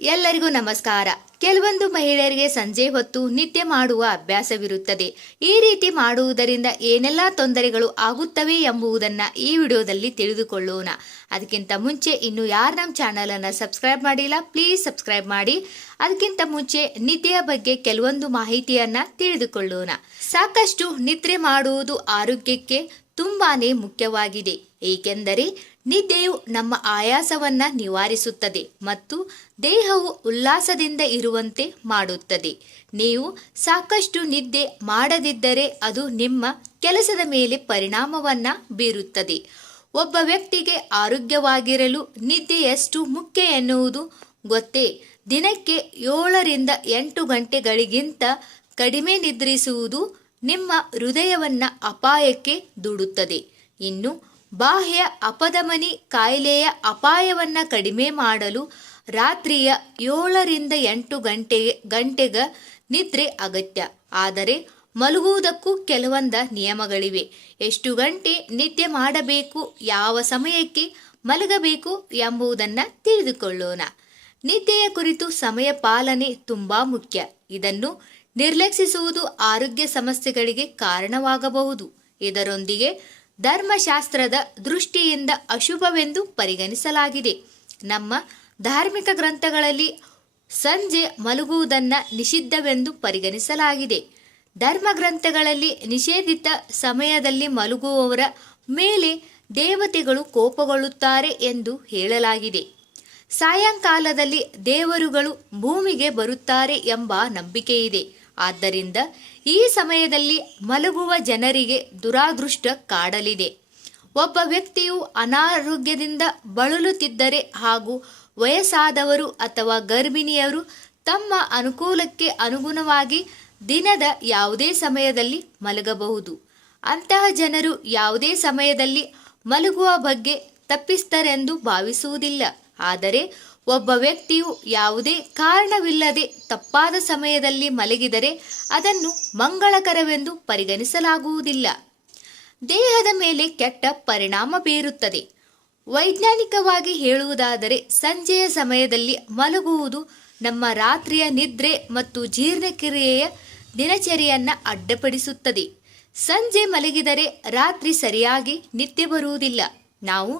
ಎಲ್ಲರಿಗೂ ನಮಸ್ಕಾರ. ಕೆಲವೊಂದು ಮಹಿಳೆಯರಿಗೆ ಸಂಜೆ ಹೊತ್ತು ನಿದ್ದೆ ಮಾಡುವ ಅಭ್ಯಾಸವಿರುತ್ತದೆ. ಈ ರೀತಿ ಮಾಡುವುದರಿಂದ ಏನೆಲ್ಲ ತೊಂದರೆಗಳು ಆಗುತ್ತವೆ ಎಂಬುದನ್ನು ಈ ವಿಡಿಯೋದಲ್ಲಿ ತಿಳಿದುಕೊಳ್ಳೋಣ. ಅದಕ್ಕಿಂತ ಮುಂಚೆ ಇನ್ನು ಯಾರು ನಮ್ಮ ಚಾನಲ್ ಅನ್ನು ಸಬ್ಸ್ಕ್ರೈಬ್ ಮಾಡಿಲ್ಲ, ಪ್ಲೀಸ್ ಸಬ್ಸ್ಕ್ರೈಬ್ ಮಾಡಿ. ಅದಕ್ಕಿಂತ ಮುಂಚೆ ನಿದ್ದೆಯ ಬಗ್ಗೆ ಕೆಲವೊಂದು ಮಾಹಿತಿಯನ್ನ ತಿಳಿದುಕೊಳ್ಳೋಣ. ಸಾಕಷ್ಟು ನಿದ್ರೆ ಮಾಡುವುದು ಆರೋಗ್ಯಕ್ಕೆ ತುಂಬಾನೇ ಮುಖ್ಯವಾಗಿದೆ. ಏಕೆಂದರೆ ನಿದ್ದೆಯು ನಮ್ಮ ಆಯಾಸವನ್ನ ನಿವಾರಿಸುತ್ತದೆ ಮತ್ತು ದೇಹವು ಉಲ್ಲಾಸದಿಂದ ಇರುವಂತೆ ಮಾಡುತ್ತದೆ. ನೀವು ಸಾಕಷ್ಟು ನಿದ್ದೆ ಮಾಡದಿದ್ದರೆ ಅದು ನಿಮ್ಮ ಕೆಲಸದ ಮೇಲೆ ಪರಿಣಾಮವನ್ನ ಬೀರುತ್ತದೆ. ಒಬ್ಬ ವ್ಯಕ್ತಿಗೆ ಆರೋಗ್ಯವಾಗಿರಲು ನಿದ್ದೆ ಎಷ್ಟು ಮುಖ್ಯ ಎನ್ನುವುದು ಗೊತ್ತೇ? ದಿನಕ್ಕೆ 7ರಿಂದ 8 ಗಂಟೆಗಳಿಗಿಂತ ಕಡಿಮೆ ನಿದ್ರಿಸುವುದು ನಿಮ್ಮ ಹೃದಯವನ್ನ ಅಪಾಯಕ್ಕೆ ದೂಡುತ್ತದೆ. ಇನ್ನು ಬಾಹ್ಯ ಅಪಧಮನಿ ಕಾಯಿಲೆಯ ಅಪಾಯವನ್ನ ಕಡಿಮೆ ಮಾಡಲು ರಾತ್ರಿಯ 7ರಿಂದ 8 ಗಂಟೆಗ ನಿದ್ರೆ ಅಗತ್ಯ. ಆದರೆ ಮಲಗುವುದಕ್ಕೂ ಕೆಲವೊಂದ ನಿಯಮಗಳಿವೆ. ಎಷ್ಟು ಗಂಟೆ ನಿದ್ದೆ ಮಾಡಬೇಕು, ಯಾವ ಸಮಯಕ್ಕೆ ಮಲಗಬೇಕು ಎಂಬುದನ್ನು ತಿಳಿದುಕೊಳ್ಳೋಣ. ನಿದ್ದೆಯ ಕುರಿತು ಸಮಯ ಪಾಲನೆ ತುಂಬಾ ಮುಖ್ಯ. ಇದನ್ನು ನಿರ್ಲಕ್ಷಿಸುವುದು ಆರೋಗ್ಯ ಸಮಸ್ಯೆಗಳಿಗೆ ಕಾರಣವಾಗಬಹುದು. ಇದರೊಂದಿಗೆ ಧರ್ಮಶಾಸ್ತ್ರದ ದೃಷ್ಟಿಯಿಂದ ಅಶುಭವೆಂದು ಪರಿಗಣಿಸಲಾಗಿದೆ. ನಮ್ಮ ಧಾರ್ಮಿಕ ಗ್ರಂಥಗಳಲ್ಲಿ ಸಂಜೆ ಮಲಗುವುದನ್ನ ನಿಷಿದ್ಧವೆಂದು ಪರಿಗಣಿಸಲಾಗಿದೆ. ಧರ್ಮ ಗ್ರಂಥಗಳಲ್ಲಿ ನಿಷೇಧಿತ ಸಮಯದಲ್ಲಿ ಮಲಗುವವರ ಮೇಲೆ ದೇವತೆಗಳು ಕೋಪಗೊಳ್ಳುತ್ತಾರೆ ಎಂದು ಹೇಳಲಾಗಿದೆ. ಸಾಯಂಕಾಲದಲ್ಲಿ ದೇವರುಗಳು ಭೂಮಿಗೆ ಬರುತ್ತಾರೆ ಎಂಬ ನಂಬಿಕೆಯಿದೆ. ಆದ್ದರಿಂದ ಈ ಸಮಯದಲ್ಲಿ ಮಲಗುವ ಜನರಿಗೆ ದುರಾದೃಷ್ಟ ಕಾಡಲಿದೆ. ಒಬ್ಬ ವ್ಯಕ್ತಿಯು ಅನಾರೋಗ್ಯದಿಂದ ಬಳಲುತ್ತಿದ್ದರೆ ಹಾಗೂ ವಯಸ್ಸಾದವರು ಅಥವಾ ಗರ್ಭಿಣಿಯರು ತಮ್ಮ ಅನುಕೂಲಕ್ಕೆ ಅನುಗುಣವಾಗಿ ದಿನದ ಯಾವುದೇ ಸಮಯದಲ್ಲಿ ಮಲಗಬಹುದು. ಅಂತಹ ಜನರು ಯಾವುದೇ ಸಮಯದಲ್ಲಿ ಮಲಗುವ ಬಗ್ಗೆ ತಪ್ಪಿಸ್ತರೆಂದು ಭಾವಿಸುವುದಿಲ್ಲ. ಆದರೆ ಒಬ್ಬ ವ್ಯಕ್ತಿಯು ಯಾವುದೇ ಕಾರಣವಿಲ್ಲದೆ ತಪ್ಪಾದ ಸಮಯದಲ್ಲಿ ಮಲಗಿದರೆ ಅದನ್ನು ಮಂಗಳಕರವೆಂದು ಪರಿಗಣಿಸಲಾಗುವುದಿಲ್ಲ. ದೇಹದ ಮೇಲೆ ಕೆಟ್ಟ ಪರಿಣಾಮ ಬೀರುತ್ತದೆ. ವೈಜ್ಞಾನಿಕವಾಗಿ ಹೇಳುವುದಾದರೆ ಸಂಜೆಯ ಸಮಯದಲ್ಲಿ ಮಲಗುವುದು ನಮ್ಮ ರಾತ್ರಿಯ ನಿದ್ರೆ ಮತ್ತು ಜೀರ್ಣಕ್ರಿಯೆಯ ದಿನಚರಿಯನ್ನ ಅಡ್ಡಿಪಡಿಸುತ್ತದೆ. ಸಂಜೆ ಮಲಗಿದರೆ ರಾತ್ರಿ ಸರಿಯಾಗಿ ನಿದ್ದೆ ಬರುವುದಿಲ್ಲ. ನಾವು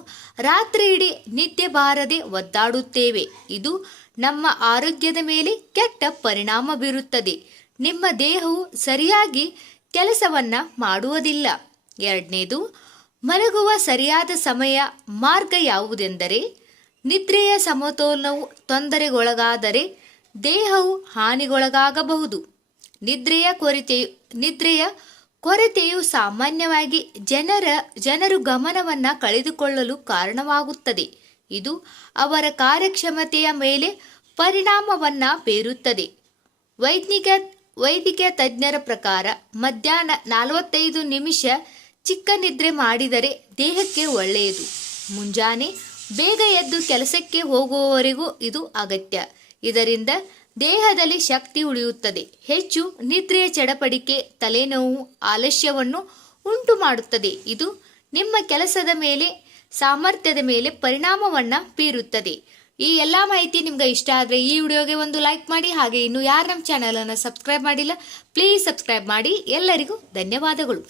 ರಾತ್ರಿ ಇಡೀ ನಿದ್ದೆ ಬಾರದೆ ಒದ್ದಾಡುತ್ತೇವೆ. ಇದು ನಮ್ಮ ಆರೋಗ್ಯದ ಮೇಲೆ ಕೆಟ್ಟ ಪರಿಣಾಮ ಬೀರುತ್ತದೆ. ನಿಮ್ಮ ದೇಹವು ಸರಿಯಾಗಿ ಕೆಲಸವನ್ನ ಮಾಡುವುದಿಲ್ಲ. ಎರಡನೇದು, ಮಲಗುವ ಸರಿಯಾದ ಸಮಯ ಮಾರ್ಗ ಯಾವುದೆಂದರೆ ನಿದ್ರೆಯ ಸಮತೋಲನವು ತೊಂದರೆಗೊಳಗಾದರೆ ದೇಹವು ಹಾನಿಗೊಳಗಾಗಬಹುದು. ನಿದ್ರೆಯ ಕೊರತೆಯು ಸಾಮಾನ್ಯವಾಗಿ ಜನರು ಗಮನವನ್ನ ಕಳೆದುಕೊಳ್ಳಲು ಕಾರಣವಾಗುತ್ತದೆ. ಇದು ಅವರ ಕಾರ್ಯಕ್ಷಮತೆಯ ಮೇಲೆ ಪರಿಣಾಮವನ್ನ ಬೀರುತ್ತದೆ. ವೈದ್ಯಕೀಯ ತಜ್ಞರ ಪ್ರಕಾರ ಮಧ್ಯಾಹ್ನ 45 ನಿಮಿಷ ಚಿಕ್ಕ ನಿದ್ರೆ ಮಾಡಿದರೆ ದೇಹಕ್ಕೆ ಒಳ್ಳೆಯದು. ಮುಂಜಾನೆ ಬೇಗ ಎದ್ದು ಕೆಲಸಕ್ಕೆ ಹೋಗುವವರೆಗೂ ಇದು ಅಗತ್ಯ. ಇದರಿಂದ ದೇಹದಲ್ಲಿ ಶಕ್ತಿ ಉಳಿಯುತ್ತದೆ. ಹೆಚ್ಚು ನಿದ್ರೆಯ ಚಡಪಡಿಕೆ ತಲೆನೋವು, ಆಲಸ್ಯವನ್ನು ಉಂಟು ಮಾಡುತ್ತದೆ. ಇದು ನಿಮ್ಮ ಕೆಲಸದ ಮೇಲೆ, ಸಾಮರ್ಥ್ಯದ ಮೇಲೆ ಪರಿಣಾಮವನ್ನ ಬೀರುತ್ತದೆ. ಈ ಎಲ್ಲ ಮಾಹಿತಿ ನಿಮ್ಗೆ ಇಷ್ಟ ಆದರೆ ಈ ವಿಡಿಯೋಗೆ ಒಂದು ಲೈಕ್ ಮಾಡಿ. ಹಾಗೆ ಇನ್ನು ಯಾರು ನಮ್ಮ ಚಾನಲ್ ಅನ್ನು ಸಬ್ಸ್ಕ್ರೈಬ್ ಮಾಡಿಲ್ಲ, ಪ್ಲೀಸ್ ಸಬ್ಸ್ಕ್ರೈಬ್ ಮಾಡಿ. ಎಲ್ಲರಿಗೂ ಧನ್ಯವಾದಗಳು.